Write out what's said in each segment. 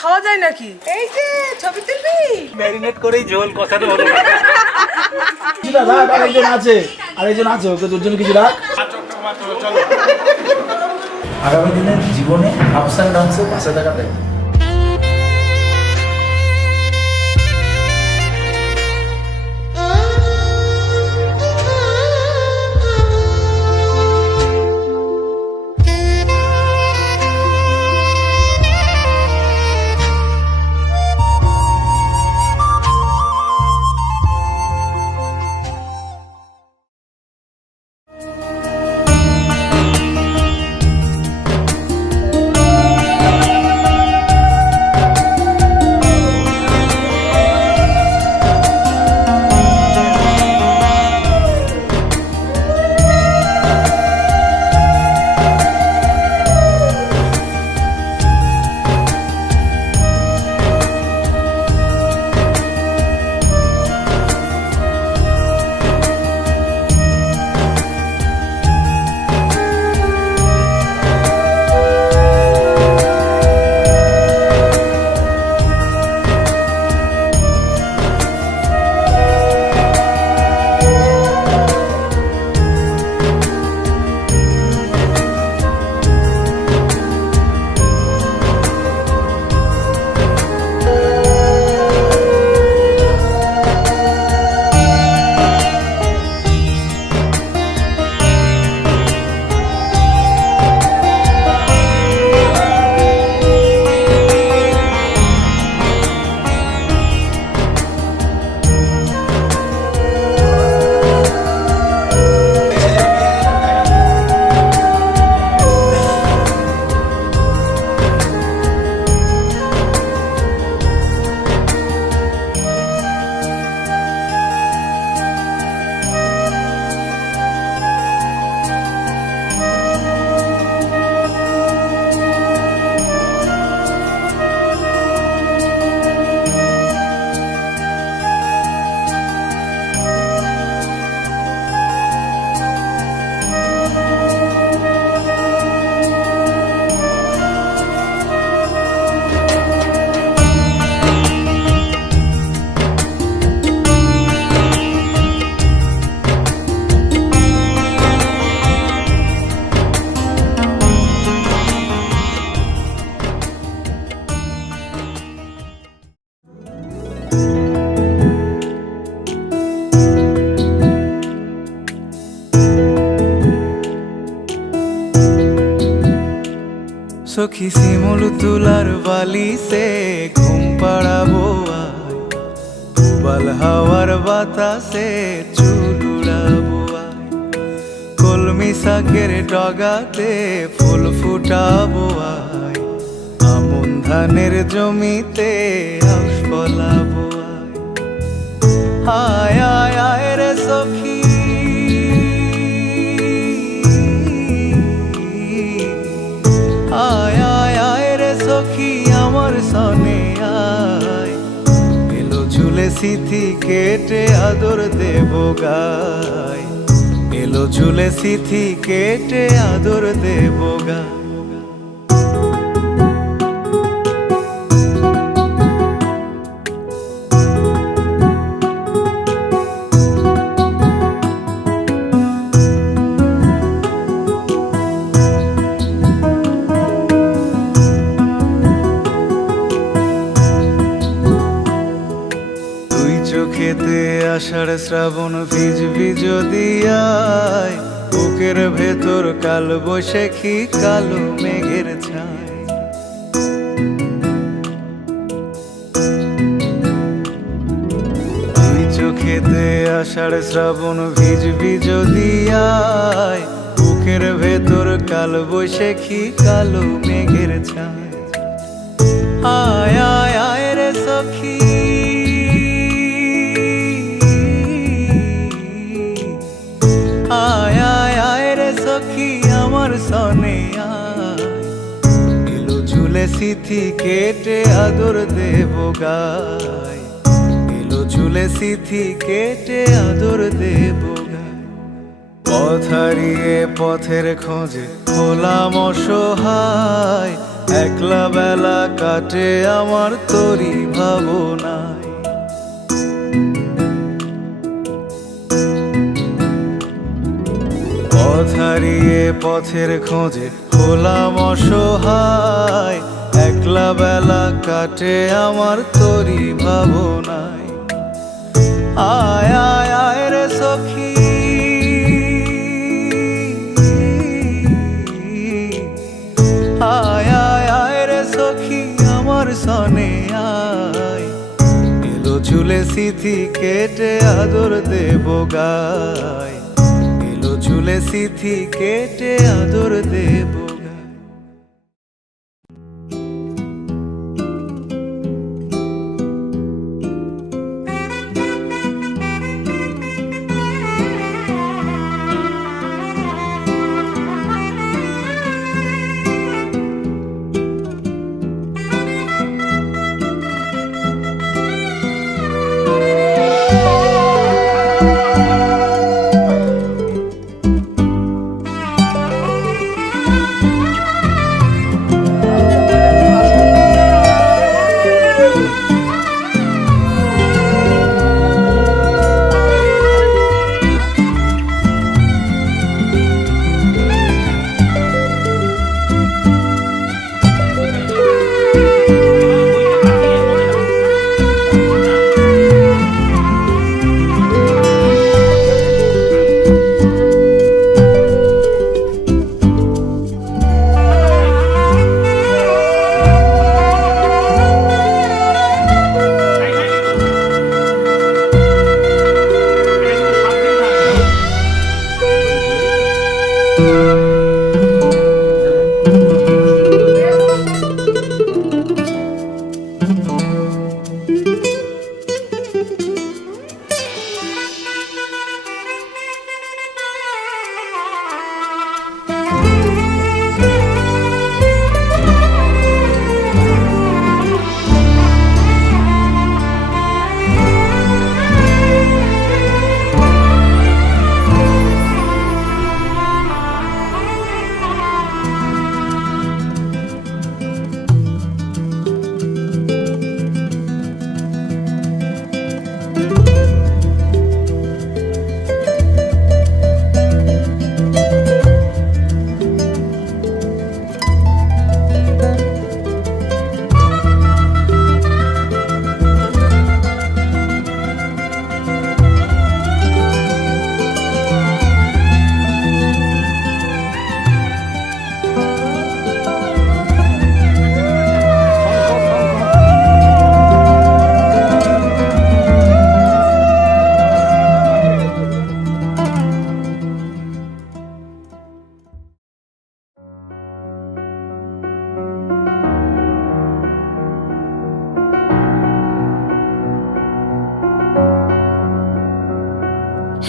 খাওয়া যায় নাকি? এই যে ছবি তুলবি, ম্যারিনেট করেই ঝোল কষানো হলো। কিছুটা রাখ, আরেকজন আছে, আরেকজন আছে, ওকে তোর জন্য কিছু রাখ। চলো। আগামী দিনের জীবনে আপস অ্যান্ড ডাউনসে পাশে থাকাতে সখী শিমুল তুলার বালি সে ঘুম পাড়াবো আয়, বাল হাওয়ার বাতাসে চুল উড়াবো আয়, কলমি শাকের ডগাতে ফুল ফুটাবো আয়, আমন ধানের জমিতে আউশ ফলাবো আয়, আয় আয় রে সখী আয় আয় আয় রে সখী আমার সনে আয়, এলো ঝুলে সিথি কেটে আদর দেব গায়, এলো ঝুলে সিথি কেটে আদর দেব গায়। চোখেতে আষাঢ় শ্রাবণ ভিজবি যদি আয়, বুকের ভেতর কাল বৈশাখী কালো মেঘের ছায়, তুই চোখেতে আষাঢ় শ্রাবণ ভিজবি যদি আয়, বুকের ভেতর কাল বৈশাখী কালো মেঘের ছায়, আয় আয় আয় রে সখী আয় আয় আয় রে সখী আমার সনে আয়, এলো ঝুলে সিথি কেটে আদর দেব গায়, এলো ঝুলে সিথি কেটে আদর দেব গায়। পথ হারিয়ে পথের খোঁজে হলাম অসহায়, একলা বেলা কাটে আমার তোরই ভাবনায়। পথ হারিয়ে পথের খোঁজে হলাম অসহায়, একলা বেলা কাটে আমার তোরই ভাবনায়। আয় আয় আয় রে সখী, আয় আয় আয় রে সখী আমার সনে আয়, এলো চুলে সিথি কেটে আদর দেব গায়, এলো চুলে সিথি কেটে আদর দেব গায়।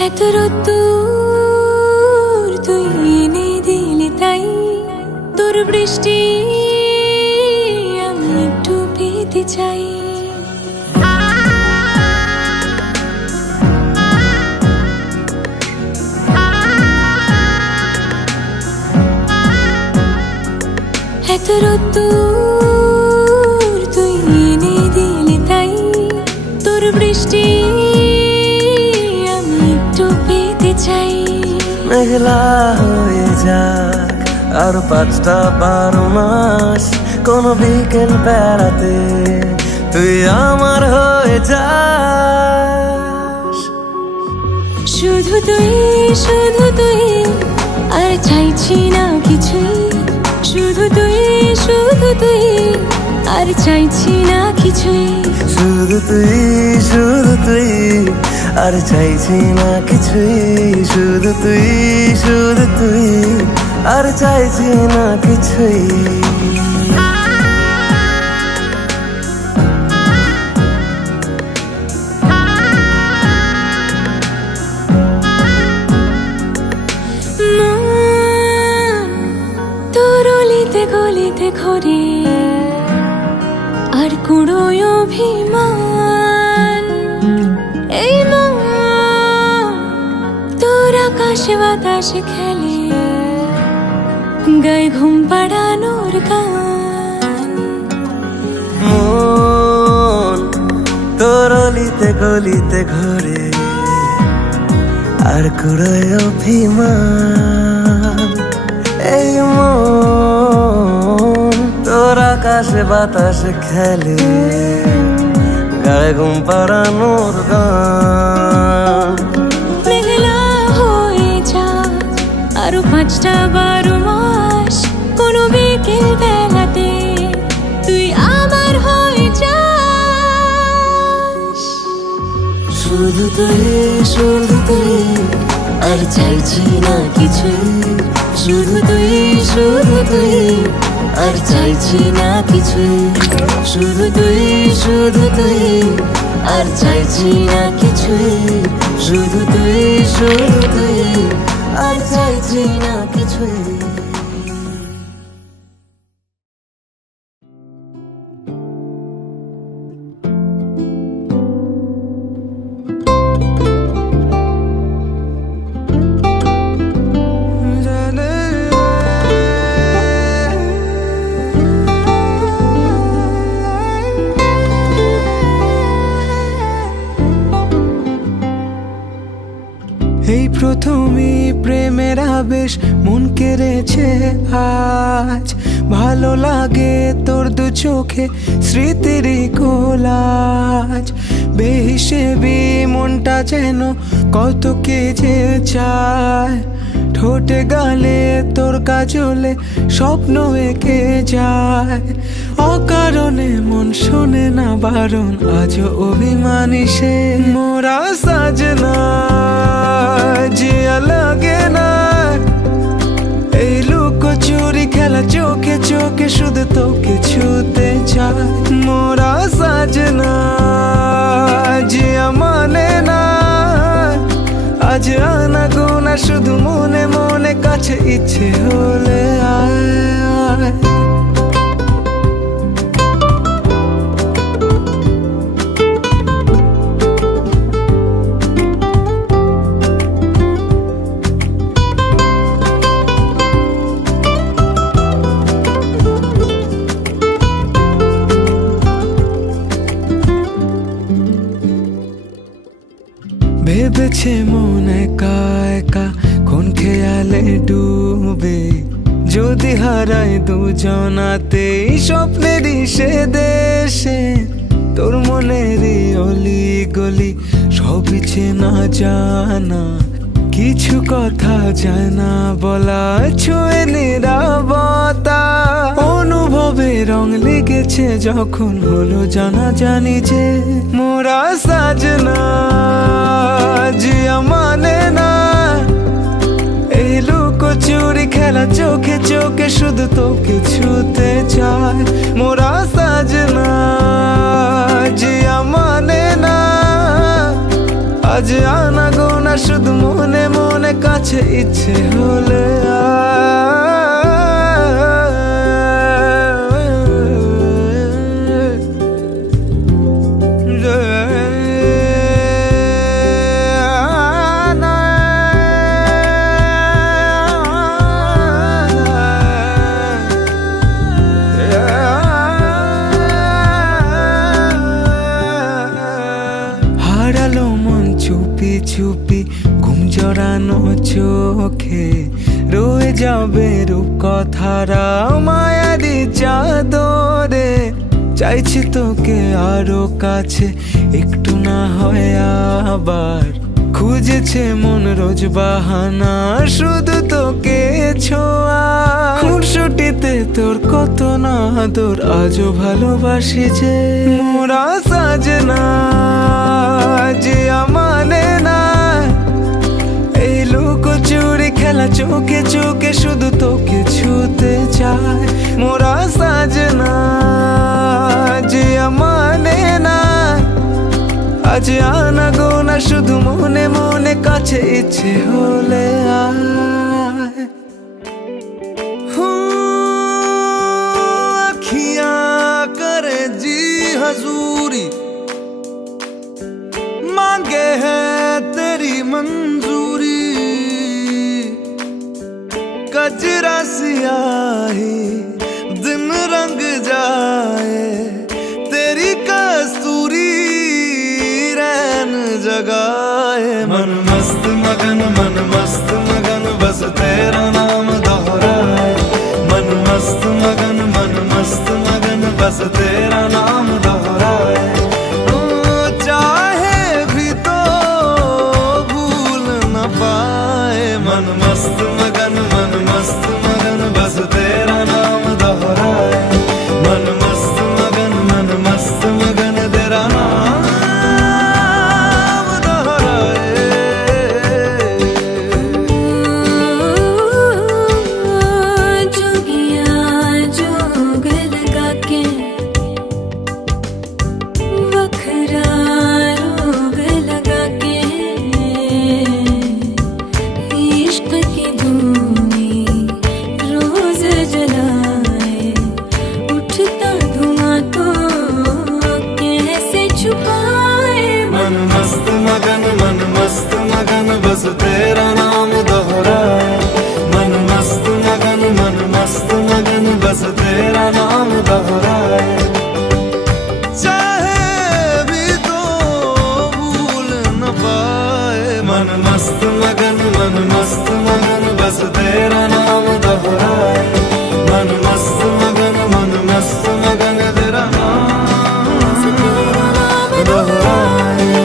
এত রোদ্দুর তুই এনে দিলি তাই, তোর বৃষ্টি আমি একটু পেতে চাই। এত রোদ্দুর তুই এনে দিলি তাই, তোর বৃষ্টি চাই। মেঘলা হয়ে যাক আর 5টা 12 মাস, কোন বিকেল বেড়াতে তুই আমার হয়ে যাস। শুধু তুই আর চাইছি না কিছুই, শুধু তুই আর চাইছি না কিছুই, শুধু তুই আর চাইছি না কিছুই, শুধু তুই আর চাইছি না কিছুই। তোর অলিতে গলিতে ঘরে আর কুড়োয় অভিমান, এই মন তোর আকাশে বাতাসে খেলে, গায়ে ঘুম পাড়ানোর গান। গলিতে গলিতে ঘুরে আর কুড়ায় অভিমান। এই মন তোর আকাশে বাতাসে খেলে গায়ে ঘুম পাড়ানোর গান। মেঘলা হয়ে যা আরো 5টা 12 মাস, কোনো বিকেল বেলাতে তুই আমার হয়ে যাস। শুধু তুই আর চাইছি না কিছুই, শুধু তুই আর চাইছি না কিছুই। শুধু তুই আর চাইছি না কিছুই। শুধু তুই আর চাইছি না কিছুই। এই প্রথমে প্রেমের আবেশ মন কেড়েছে আজ। ভালো লাগে তোর দু চোখে স্মৃতির কোলাজ। বেহিসেবি মনটা যেন কত কে যে চায়। ঠোঁটে গালে তোর কাজলে স্বপ্ন এঁকে যায়। অকারণে মন শোনে না বারণ, আজও অভিমানী সে। মোরা সাজনা জিয়া লাগে না এই লুকোচুরি খেলা, চোখে চোখে শুধু তোকে ছুতে চায়। মোরা সাজনা জিয়া মানে না আজ আনা গোনা, শুধু মনে মনে কাছে ইচ্ছে হলে আয়। ভেবেছে মন একা একা কোন খেয়ালে ডুবে, যদি হারাই দুজনাতে স্বপ্নেরই সে দেশে। তোর মনেরই অলি গলি সবই চেনা জানা, কিছু কথা যায় না বলা, ছুঁয়ে নিরাপত্তা। অনুভবে রং লেগেছে যখন হলো জানা জানি যে মোরা সাজনা জিয়া মানে না এই লুকোচুরি খেলা, চোখে চোখে শুধু তোকে ছুতে চায়। মোরা সাজনা জিয়া মানে না আজ আনা গোনা, শুধু মনে মনে কাছে ইচ্ছে হলে হারালো মন চুপি চুপি ঘুম জড়ানো চোখে, রয়ে যাবে রূপ কথারা মায়ারি চাদরে। চাইছি তোকে আরো কাছে একটু না হয় আবার, খুঁজেছে মন রোজ বাহানা শুধু তোকে ছোঁয়া। খুনসুটিতে তোর কত না আদর, আজও ভালোবাসি যে মোরা সাজনা জিয়া মানে না এই লুকোচুরি খেলা, চোখে চোখে শুধু তোকে ছুতে চায়। মোরা সাজনা জিয়া মানে না আজ আনা গোনা, শুধু মনে মনে কাছে ইচ্ছে হলে আয়। अखियां करे जी हजूरी, मांगे है तेरी मंजूरी। कजरा सियाही दिन रंग जाए, तेरी कस्तूरी मन मस्त मगन बस तेरा नाम दोहराए मन मस्त मगन तेरा नाम दोहराए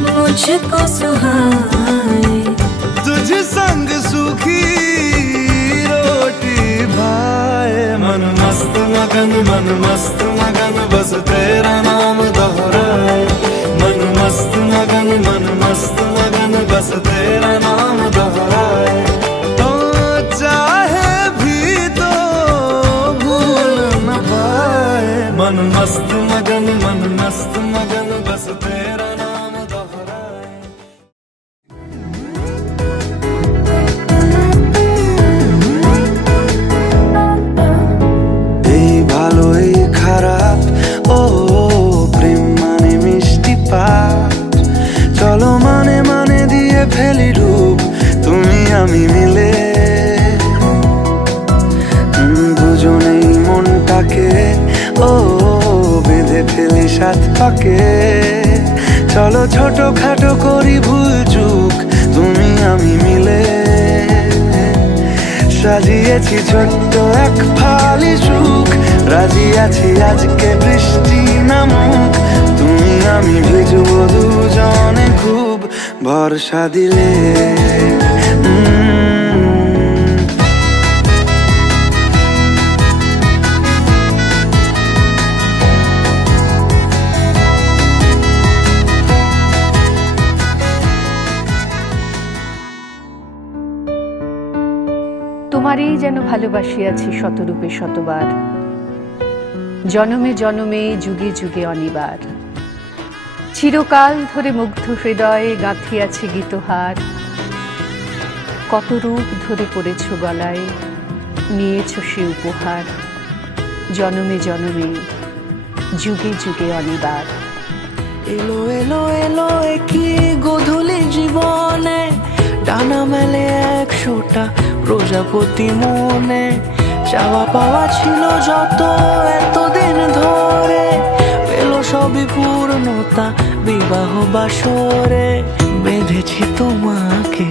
मुझको सुहाए तुझ संग सूखी रोटी भाए मन मस्त मगन बस तेरा नाम दोहराए मन मस्त मगन बस तेरा नाम दोहराए तो चाहे भी तो भूल न पाए मन मस्त मगन बस तेरा नाम दोहराए এই ভালো এই খারাপ ও প্রেম মানে মিষ্টি পাপ চলো মানে দিয়ে ফেলি রূপ তুমি আমি মিলে দুজনেই মনটাকে ও বেঁধে ফেলি সাত পাকে চলো ছোট খাটো করি ভুল চুক তুমি আমি মিলে সাজিয়েছি ছোট্ট এক ফালি সুখ রাজি আছি আজকে বৃষ্টি নামুক তুমি আমি ভিজবো দুজনে খুব ভরসা দিলে তোমারই যেন ভালোবাসিয়াছি শতরূপে শতবার জনমে জনমে যুগে যুগে অনিবার চিরকাল ধরে মুগ্ধ হৃদয়ে গাঁথিয়াছে গীতহার কত রূপ ধরে পড়েছ গলায় নিয়েছ সে উপহার জনমে জনমে যুগে যুগে অনিবার এলো এলো এলো কি গোধূলি জীবনে ডানা মেলে 100টা প্রজাপতি মনে চাওয়া পাওয়া ছিল যত এতদিন ধরে পেল সবই পূর্ণতা বিবাহ বাসরে বেঁধেছি তোমাকে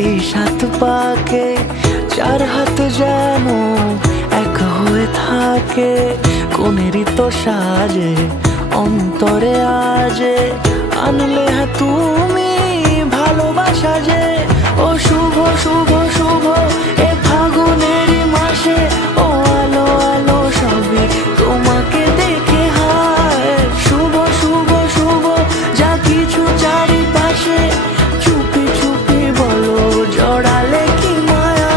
এই 7 পাকে 4 হাত যেন এক হয়ে থাকে কোনেরই তো সাজে অন্তরে আজে আনলে তুমি ভালোবাসা যে ও শুভ শুভ শুভ এ ফাগুনেরই মাসে ও আলো আলো সবে তোমাকে দেখে হায় শুভ শুভ শুভ যা কিছু চারিপাশে চুপি চুপি বলো জড়ালে কি মায়া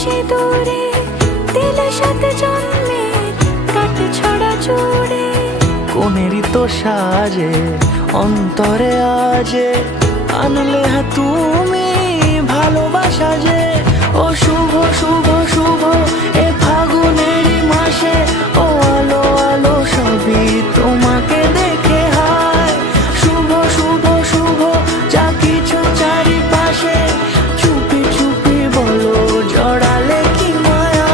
সিঁদুরে দিলে সাথে জন্মে কাট ছড়া জুড়ে কোনেরই তো সাজে অন্তরে আজে আনলে হ্যাঁ তুমি ভালোবাসা যে ও শুভ শুভ শুভ এ ফাগুনেরই মাসে ও আলো আলো সবই তোমাকে দেখে হায় শুভ শুভ শুভ যা কিছু চারিপাশে চুপি চুপি বলো জড়ালে কি মায়া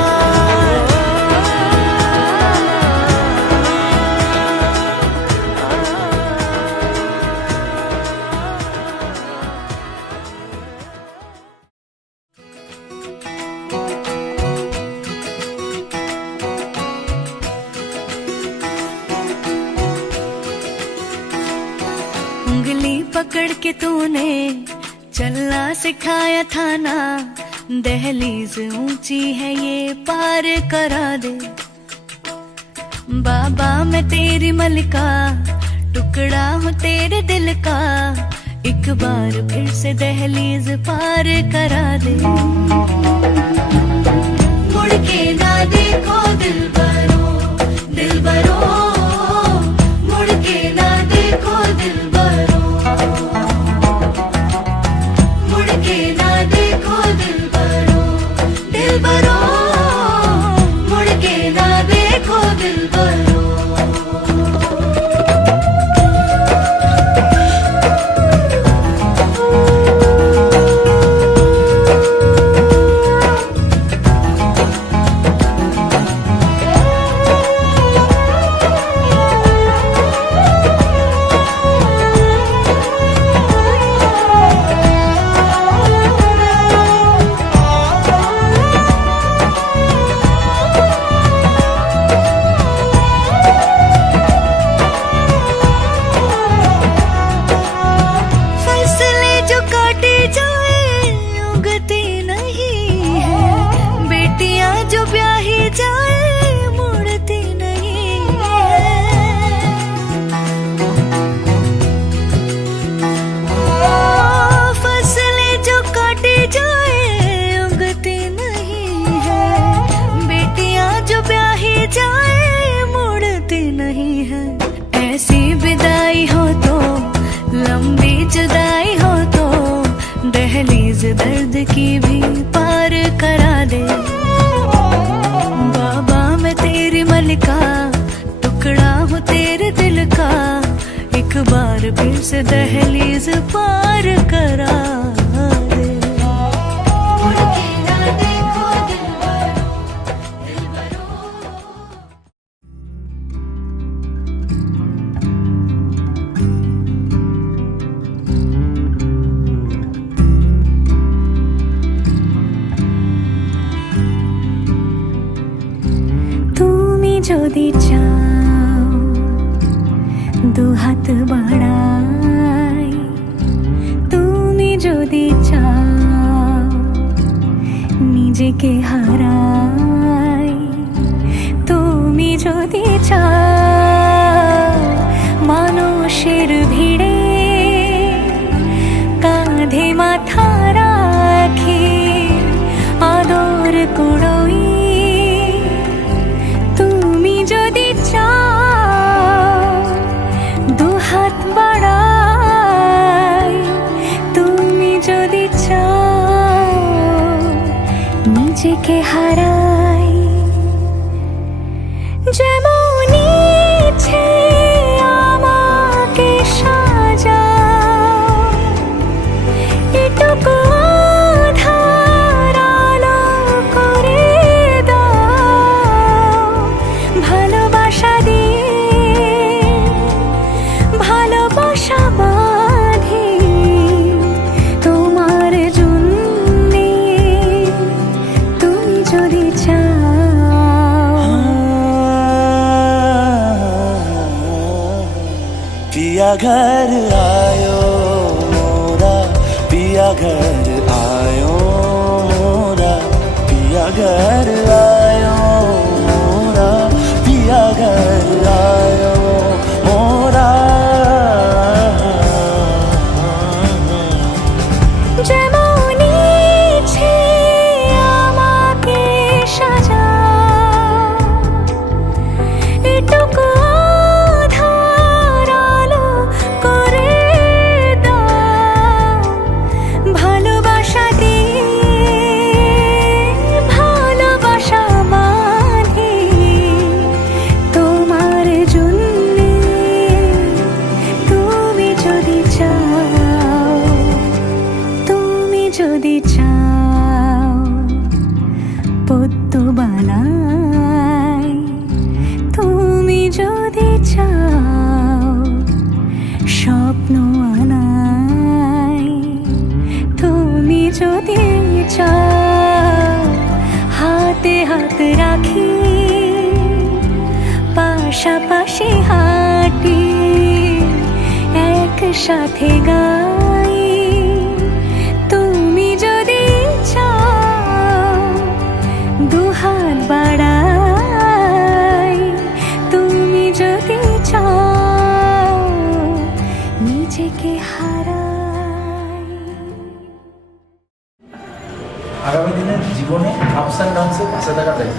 उंगली पकड़ के तूने चलना सिखाया था ना दहलीज ऊंची है ये पार करा दे बाबा मैं तेरी मलिका टुकड़ा हूँ तेरे दिल का एक बार फिर से दहलीज पार करा दे मुड़ के ना देखो दिल बरो मुड़ के ना देखो दिल बरो मुड़ के ना देखो दिल बरो मुड़ के ना देखो दिल बरो दर्द की भी पार करा दे बाबा मैं तेरी मलिका टुकड़ा हूँ तेरे दिल का एक बार फिर से दहलीज पार करा दे मुड़ के ना देखो दिल बरो যদি চাও দুহাত বাড়াই তুমি যদি চাও নিজেকে হারাই তুমি যদি চাও মানুষের ভিড়ে কাঁধে মাথা রাখি আদর কুড়োই যদি চাও দুহাত বাড়াই তুমি যদি চাও নিজেকে হারাই যেমন ইচ্ছে আমাকে সাজাও এটুকু আধার আলো করে দাও ভালোবাসা দিয়ে ভালোবাসা বাঁধি তোমার জন্যে তুমি যদি চাও पिया घर आयो मोरा पिया घर आयो मोरा पिया घर आयो मोरा पिया घर आयो मोरा যেমন ইচ্ছে আমাকে যদি চাও পদ্ম বানাই, তুমি যদি চাও স্বপ্ন আনাই, তুমি যদি চাও হাতে হাত রাখি পাশাপাশি হাঁটি একসাথে গাই, তুমি যদি চাও দুহাত বাড়াই, তুমি যদি চাও নিজেকে হারাই। আগামী দিনের জীবনে আপস অ্যান্ড ডাউনসে পাশে থাকা যায়।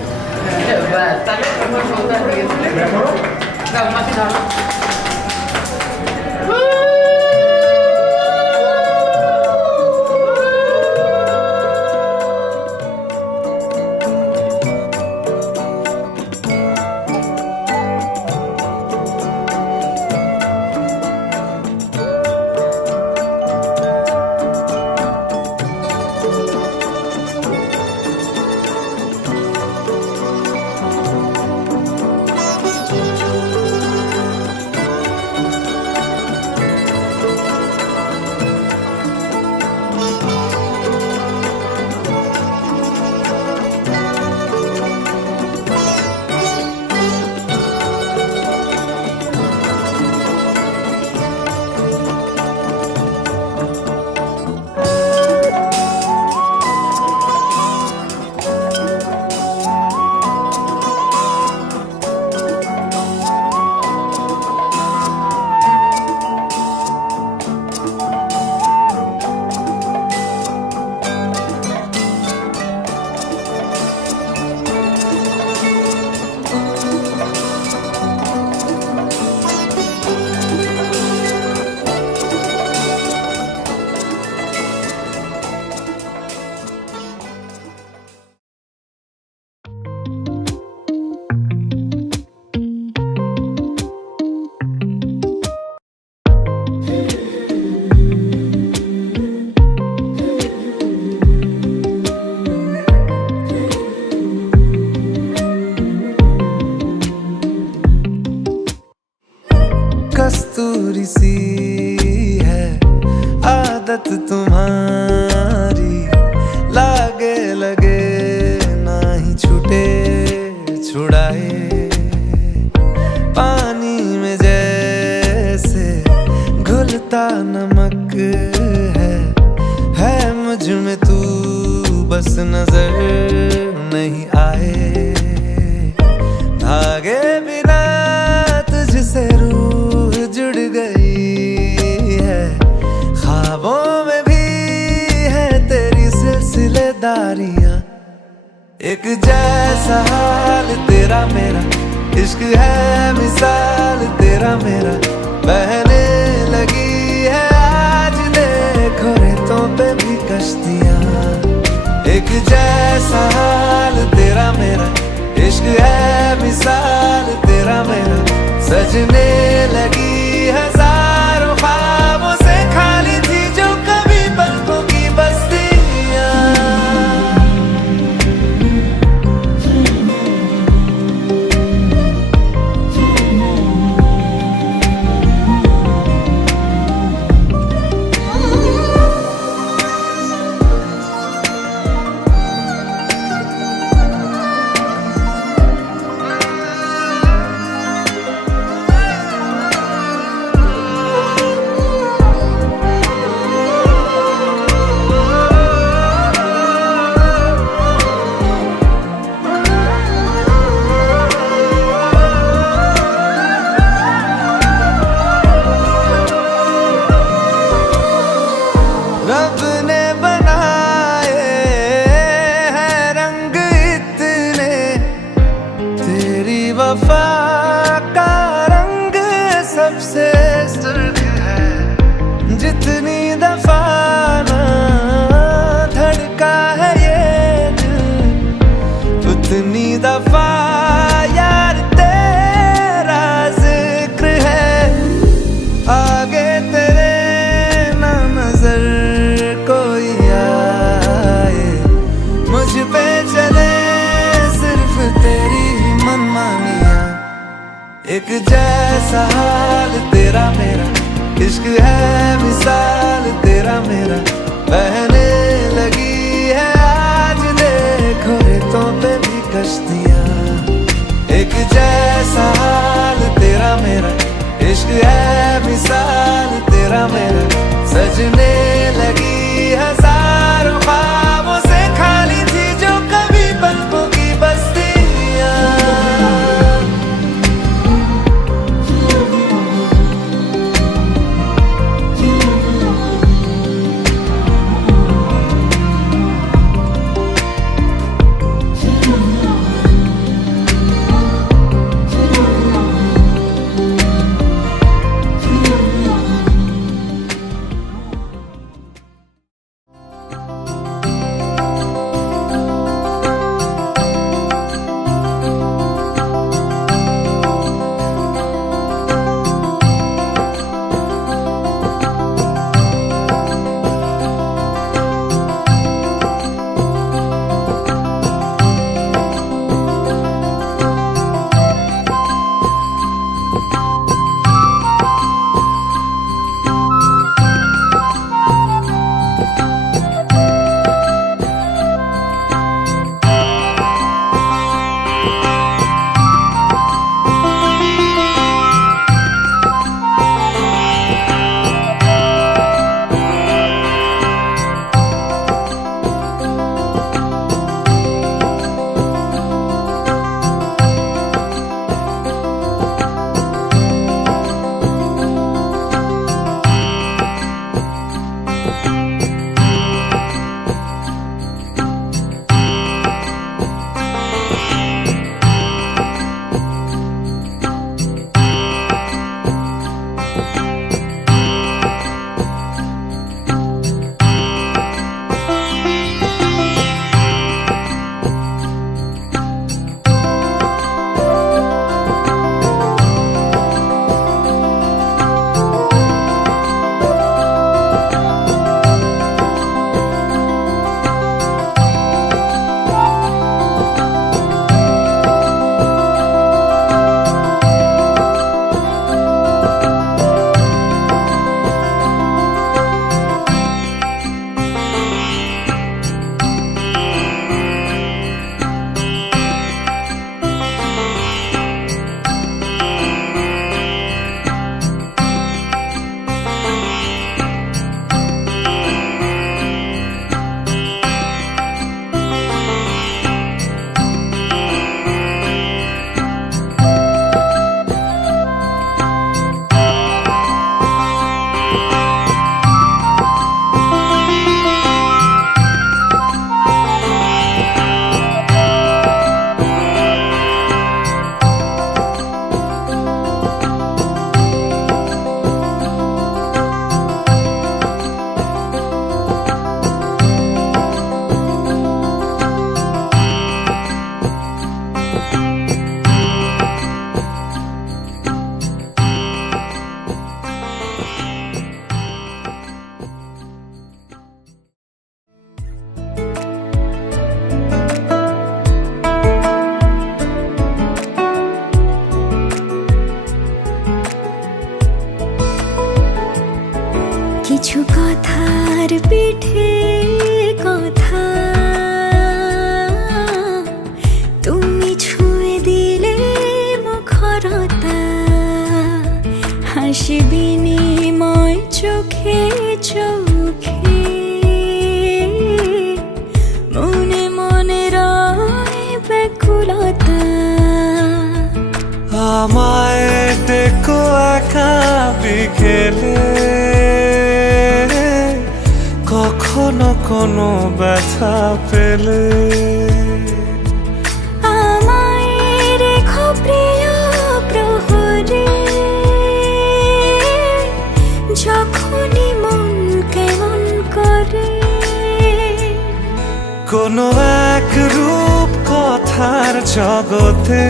कस्तूरी सी है आदत तुम्हारी, लागे लगे ना ही छूटे छुड़ाए, पानी में जैसे घुलता नमक है मुझ में तू बस नजर नहीं आए, धागे बिना तुझसे रूह जुड़ गई है, ख्वाबों में भी है तेरी सिलसिलेदारियां, एक जैसा हाल तेरा मेरा, इश्क है मिसाल तेरा मेरा, बहने लगी है आज देखो रेतों पे भी कश्तियां, एक जैसा हाल तेरा मेरा, इश्क है मिसाल तेरा मेरा, सजने लगी हजारों ख्वाबों से खाली थी जो कभी पलकों की बस्तियां। रब ने बनाए हैं रंग इतने, तेरी वफा का रंग सबसे सुर्ख है, जितनी दफा ना धड़का है ये दिल, उतनी दफा यार तेरा जिक्र है, आगे तेरे ना नजर को इश्क है मिसाल तेरा मेरा सजने लगी हजारों ख्वाबों से खाली थी जो कभी पलकों की बस्तियां কিছু কথার পিঠে কথা তুমি ছুঁয়ে দিলে মুখরতা হাসি বিনিময় চোখে চোখে মনে মনে রয় ব্যাকুলতা আমায় দেখো একা বিকেলে কখনো কোনো ব্যথা পেলে আমায় রেখো প্রিয় প্রহরে যখনই মন কেমন করে কোনো এক রূপ কথার জগতে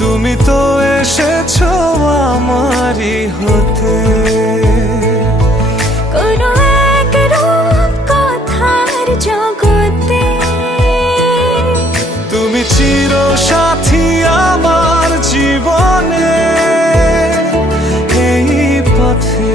তুমি তো এসেছো আমারই হতে কোনো এক রূপ কথার জগতে তুমি চির সাথী আমার জীবনে এই পথে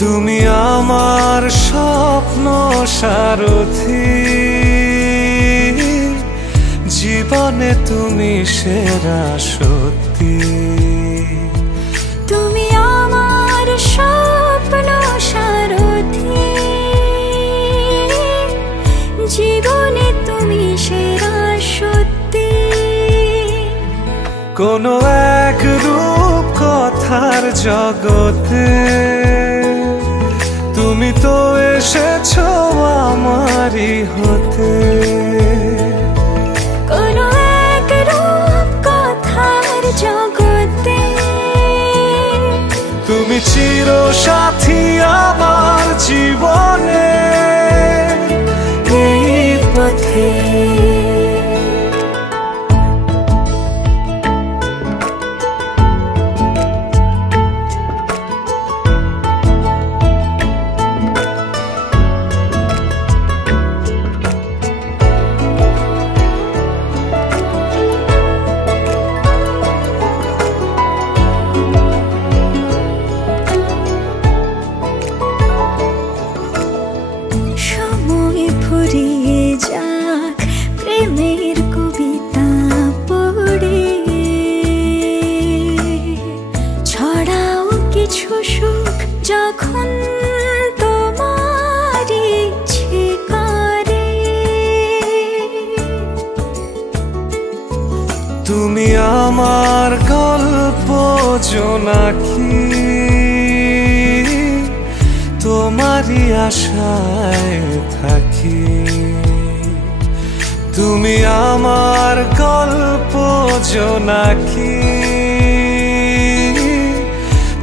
তুমি আমার স্বপ্ন সারথি, জীবনে তুমি সেরা সত্যি। তুমি আমার স্বপ্ন সারথি, জীবনে তুমি সেরা সত্যি। কোনো এক রূপ কথার জগতে তুমি তো এসেছো আমারই হতে। কোনো এক রূপ কথার জগতে তুমি চির সাথী আমার জীবনে এই পথে। সময় ফুরিয়ে যাক প্রেমের কবিতা পড়ে, ছড়াও কিছু সুখ যখন তোমার ইচ্ছে করে। তুমি আমার গল্প জোনাকি, তোমারই আশায় থাকি। তুমি আমার গল্প জোনাকি,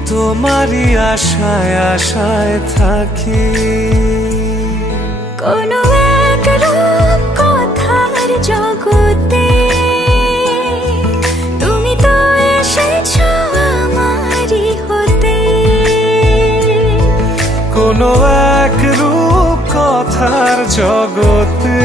তোমারই আশায় আশায় থাকি। কোনো এক রূপ কথার জগতে তুমি তো এসেছো আমারই হতে। কোনো এক রূপ কথার জগতে